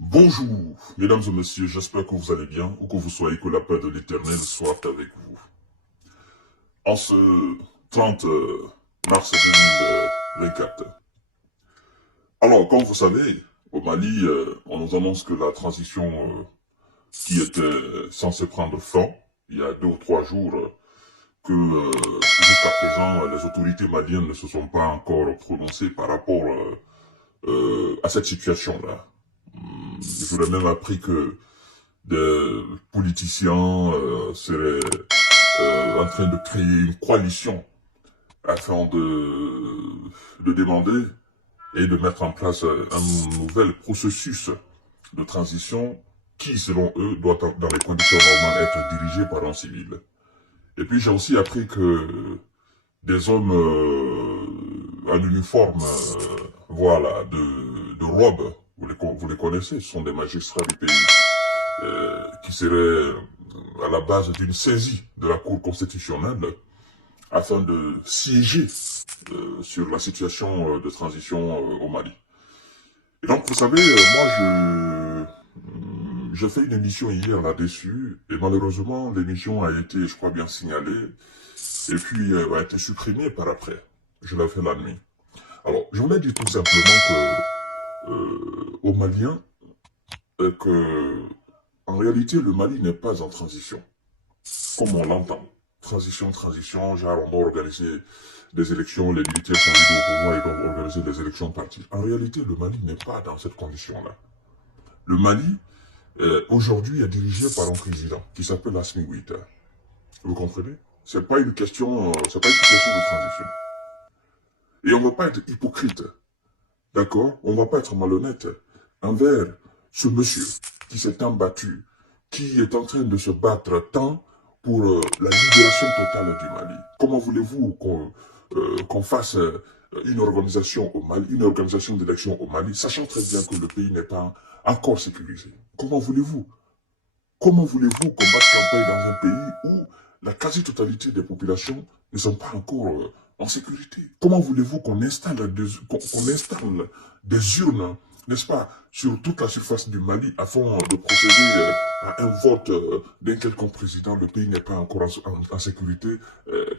Bonjour, mesdames et messieurs, j'espère que vous allez bien, ou que vous soyez, que la paix de l'Éternel soit avec vous. En ce 30 mars 2024. Alors, comme vous savez, au Mali, on nous annonce que la transition qui était censée prendre fin, il y a 2 ou 3 jours, que jusqu'à présent, les autorités maliennes ne se sont pas encore prononcées par rapport à cette situation-là. J'aurais même appris que des politiciens seraient en train de créer une coalition afin de demander et de mettre en place un nouvel processus de transition qui, selon eux, doit dans les conditions normales être dirigé par un civil. Et puis j'ai aussi appris que des hommes en uniforme, voilà, de robe, vous les connaissez, ce sont des magistrats du pays, qui seraient à la base d'une saisie de la Cour constitutionnelle afin de siéger sur la situation de transition au Mali. Et donc, vous savez, j'ai fait une émission hier là-dessus, et malheureusement, l'émission a été, je crois, bien signalée, et puis a été supprimée par après. Je l'ai fait la nuit. Alors, je voulais dire tout simplement que, aux Maliens, que, en réalité, le Mali n'est pas en transition, comme on l'entend. Transition, genre on doit organiser des élections, les militaires sont venus au pouvoir, ils doivent organiser des élections parties. En réalité, le Mali n'est pas dans cette condition-là. Le Mali, aujourd'hui, est dirigé par un président qui s'appelle Assimi Goïta. Vous comprenez? C'est pas une question, c'est pas une situation de transition. Et on ne va pas être hypocrite, d'accord? On ne va pas être malhonnête envers ce monsieur qui s'est tant battu, qui est en train de se battre tant pour la libération totale du Mali. Comment voulez-vous qu'on fasse une organisation au Mali, une organisation d'élection au Mali, sachant très bien que le pays n'est pas encore sécurisé? Comment voulez-vous? Comment voulez-vous combattre campagne dans un pays où la quasi-totalité des populations ne sont pas encore en sécurité? Comment voulez-vous qu'on installe des urnes, n'est-ce pas, sur toute la surface du Mali afin de procéder à un vote d'un quelconque président? Le pays n'est pas encore en sécurité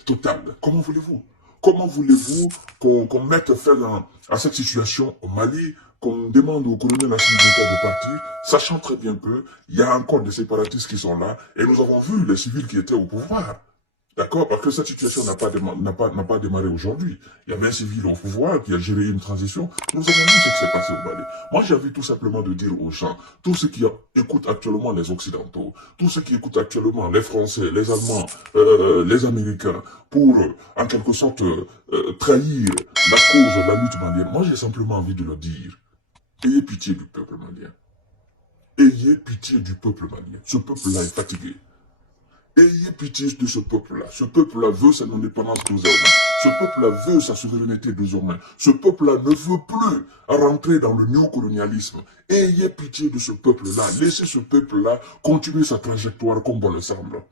totale. Comment voulez-vous? Comment voulez-vous qu'on mette fin à cette situation au Mali, qu'on demande au colonel Assimi Goïta de partir, sachant très bien qu'il y a encore des séparatistes qui sont là, et nous avons vu les civils qui étaient au pouvoir. D'accord? Parce que cette situation n'a pas démarré aujourd'hui. Il y avait un civil au pouvoir qui a géré une transition. Nous avons vu ce qui s'est passé au Mali. Moi, j'ai envie tout simplement de dire aux gens, tous ceux qui écoutent actuellement les Occidentaux, tous ceux qui écoutent actuellement les Français, les Allemands, les Américains, pour, en quelque sorte, trahir la cause de la lutte malienne, moi, j'ai simplement envie de le dire. Ayez pitié du peuple malien. Ayez pitié du peuple malien. Ce peuple-là est fatigué. Ayez pitié de ce peuple-là. Ce peuple-là veut son indépendance désormais. Ce peuple-là veut sa souveraineté désormais. Ce peuple-là ne veut plus rentrer dans le néocolonialisme. Ayez pitié de ce peuple-là. Laissez ce peuple-là continuer sa trajectoire comme bon le semble.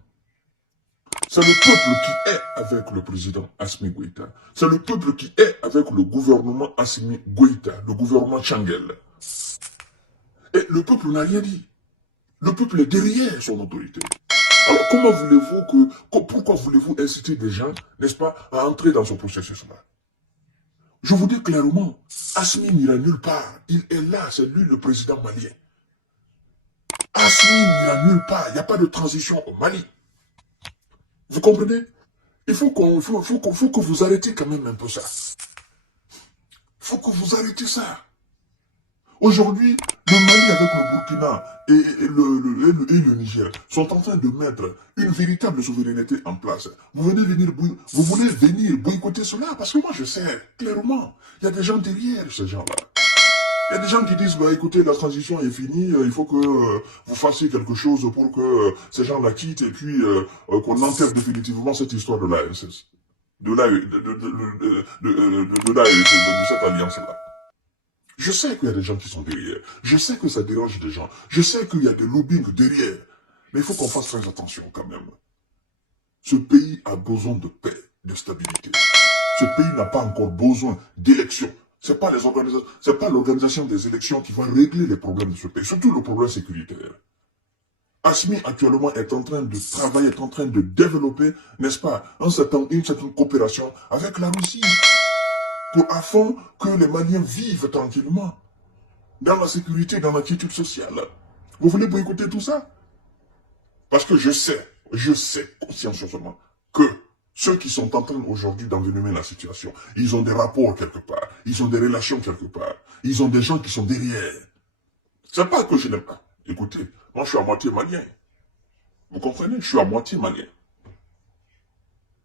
C'est le peuple qui est avec le président Assimi Goïta. C'est le peuple qui est avec le gouvernement Assimi Goïta, le gouvernement Changel. Et le peuple n'a rien dit. Le peuple est derrière son autorité. Alors comment voulez-vous pourquoi voulez-vous inciter des gens, n'est-ce pas, à entrer dans ce processus-là? Je vous dis clairement, Assimi n'ira nulle part. Il est là, c'est lui le président malien. Assimi n'ira nulle part. Il n'y a pas de transition au Mali. Vous comprenez? Il faut que vous arrêtiez quand même un peu ça. Il faut que vous arrêtiez ça. Aujourd'hui, le Mali avec le Burkina et le Niger sont en train de mettre une véritable souveraineté en place. Vous voulez venir boycotter cela? Parce que moi je sais, clairement, il y a des gens derrière ces gens-là. Il y a des gens qui disent, bah écoutez, la transition est finie, il faut que vous fassiez quelque chose pour que ces gens-là quittent et puis qu'on enterre définitivement cette histoire de l'ANSS. De cette alliance-là. Je sais qu'il y a des gens qui sont derrière. Je sais que ça dérange des gens. Je sais qu'il y a des lobbying derrière. Mais il faut qu'on fasse très attention quand même. Ce pays a besoin de paix, de stabilité. Ce pays n'a pas encore besoin d'élections. C'est pas les organisations, c'est pas l'organisation des élections qui va régler les problèmes de ce pays, surtout le problème sécuritaire. Assimi actuellement est en train de travailler, est en train de développer, n'est-ce pas, une certaine coopération avec la Russie, afin que les Maliens vivent tranquillement, dans la sécurité, dans l'inquiétude sociale. Vous voulez boycotter tout ça? Parce que je sais consciencieusement que ceux qui sont en train aujourd'hui d'envenimer la situation, ils ont des rapports quelque part, ils ont des relations quelque part, ils ont des gens qui sont derrière. C'est pas que je n'aime pas. Écoutez, moi je suis à moitié malien. Vous comprenez? Je suis à moitié malien.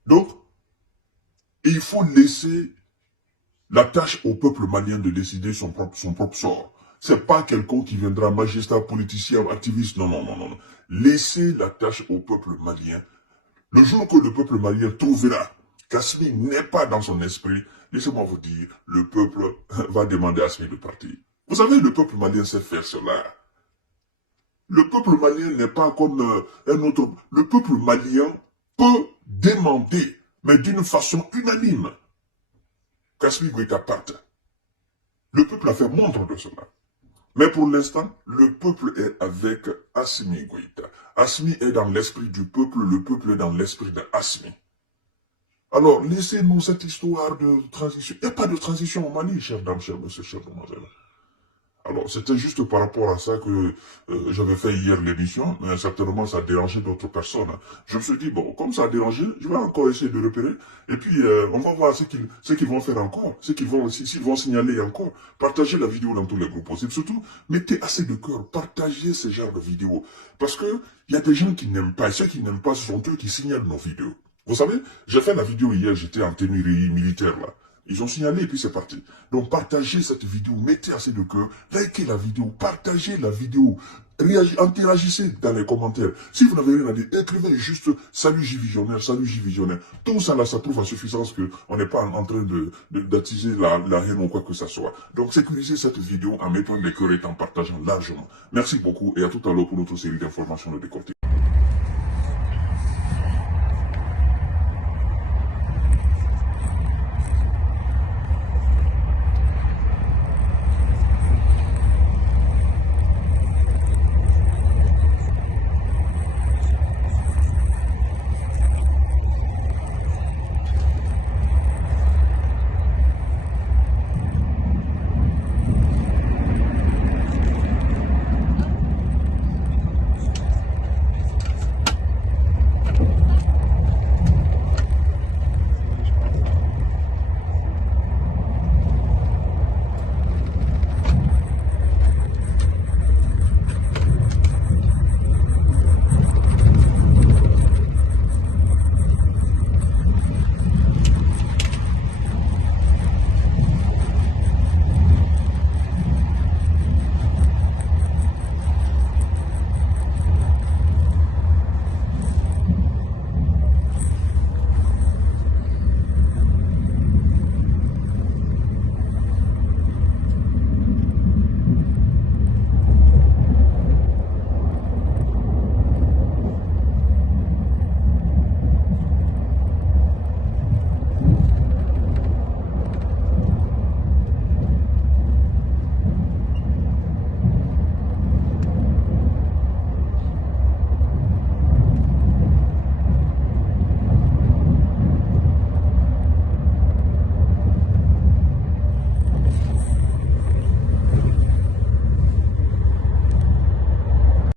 Donc, il faut laisser la tâche au peuple malien de décider son propre sort. C'est pas quelqu'un qui viendra, magistrat, politicien, activiste, non, non, non, non. Laissez la tâche au peuple malien. Le jour que le peuple malien trouvera qu'Assimi n'est pas dans son esprit, laissez-moi vous dire, le peuple va demander à Assimi de partir. Vous savez, le peuple malien sait faire cela. Le peuple malien n'est pas comme un autre. Le peuple malien peut demander, mais d'une façon unanime, qu'Assimi Goïta parte. Le peuple a fait montre de cela. Mais pour l'instant, le peuple est avec Assimi Goïta. Assimi est dans l'esprit du peuple, le peuple est dans l'esprit d'Assimi. Alors, laissez-nous cette histoire de transition. Il n'y a pas de transition au Mali, chers dames, chers messieurs, chers demoiselles. Alors, c'était juste par rapport à ça que j'avais fait hier l'émission, mais certainement ça a dérangé d'autres personnes. Je me suis dit, bon, comme ça a dérangé, je vais encore essayer de repérer, et puis on va voir ce qu'ils vont faire encore, s'ils vont signaler encore. Partagez la vidéo dans tous les groupes possibles, surtout, mettez assez de cœur, partagez ce genre de vidéos, parce que il y a des gens qui n'aiment pas, et ceux qui n'aiment pas, ce sont eux qui signalent nos vidéos. Vous savez, j'ai fait la vidéo hier, j'étais en tenue militaire là. Ils ont signalé et puis c'est parti. Donc partagez cette vidéo, mettez assez de cœur, likez la vidéo, partagez la vidéo, interagissez dans les commentaires. Si vous n'avez rien à dire, écrivez juste « Salut J-Visionnaire, salut J-Visionnaire ». Tout ça là, ça prouve à suffisance qu'on n'est pas en train d'attiser la haine ou quoi que ce soit. Donc sécurisez cette vidéo en mettant des cœurs et en partageant largement. Merci beaucoup et à tout à l'heure pour notre série d'informations de décortique.